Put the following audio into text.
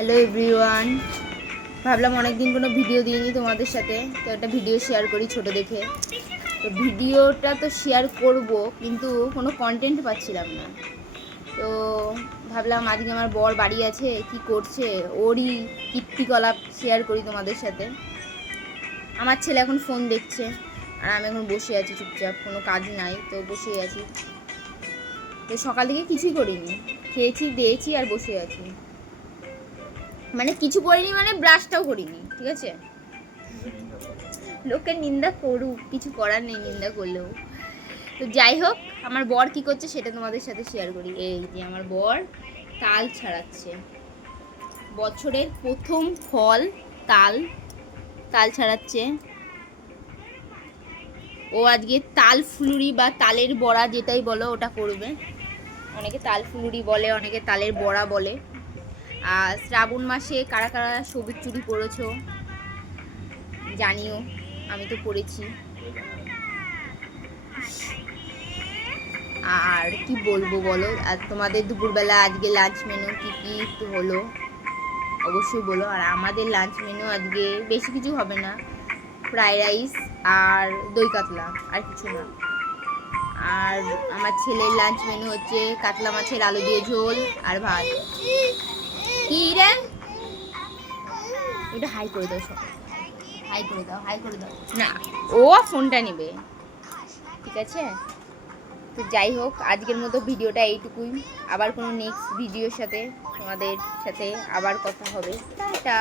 Hello everyone, ভাবলাম অনেকদিন কোনো ভিডিও দিইনি তোমাদের সাথে, তো একটা ভিডিও শেয়ার করি ছোট দেখে। তো ভিডিওটা তো শেয়ার করব, কিন্তু কোনো কন্টেন্ট পাচ্ছিলাম না। তো ভাবলাম আজকে আমার বর বাড়ি আছে, কি করছে ওরই কীর্তিকলাপ শেয়ার করি তোমাদের সাথে। আমার ছেলে এখন ফোন দেখছে আর আমি এখন বসে আছি চুপচাপ, কোনো কাজ নাই তো বসেই আছি। তো সকাল থেকে কিছুই করিনি, খেয়েছি দিয়েছি আর বসে আছি। মানে কিছু করিনি, মানে ব্রাশটাও করিনি, ঠিক আছে। লোকের নিন্দা করুক, কিছু করার নেই নিন্দা করলেও। তো যাই হোক, আমার বর কি করছে সেটা তোমাদের সাথে শেয়ার করি। এই যে আমার বর তাল ছাড়াচ্ছে, বছরের প্রথম ফল তাল, তাল ছাড়াচ্ছে। ও আজকে তাল ফুলুরি বা তালের বড়া যেটাই বলো ওটা করবে। অনেকে তাল ফুলুরি বলে, অনেকে তালের বড়া বলে। আর শ্রাবণ মাসে কারা কারা সবুজ চুড়ি পরেছো জানিও, আমি তো পড়েছি। আর কি বলবো বলো, আর তোমাদের দুপুরবেলা আজকে লাঞ্চ মেনু কী কী হলো অবশ্যই বলো। আর আমাদের লাঞ্চ মেনু আজকে বেশি কিছু হবে না, ফ্রাইড রাইস আর দই কাতলা, আর কিছু না। আর আমার ছেলের লাঞ্চ মেনু হচ্ছে কাতলা মাছের আলু দিয়ে ঝোল আর ভাত। কি রে, ওটা হাই করে দাও, সব হাই করে দাও, হাই করে দাও না, ও ফোনটা নেবে, ঠিক আছে। তো যাই হোক, আজকের মতো ভিডিওটা এইটুকুই। আবার কোনো নেক্সট ভিডিওর সাথে তোমাদের সাথে আবার কথা হবে। টাটা।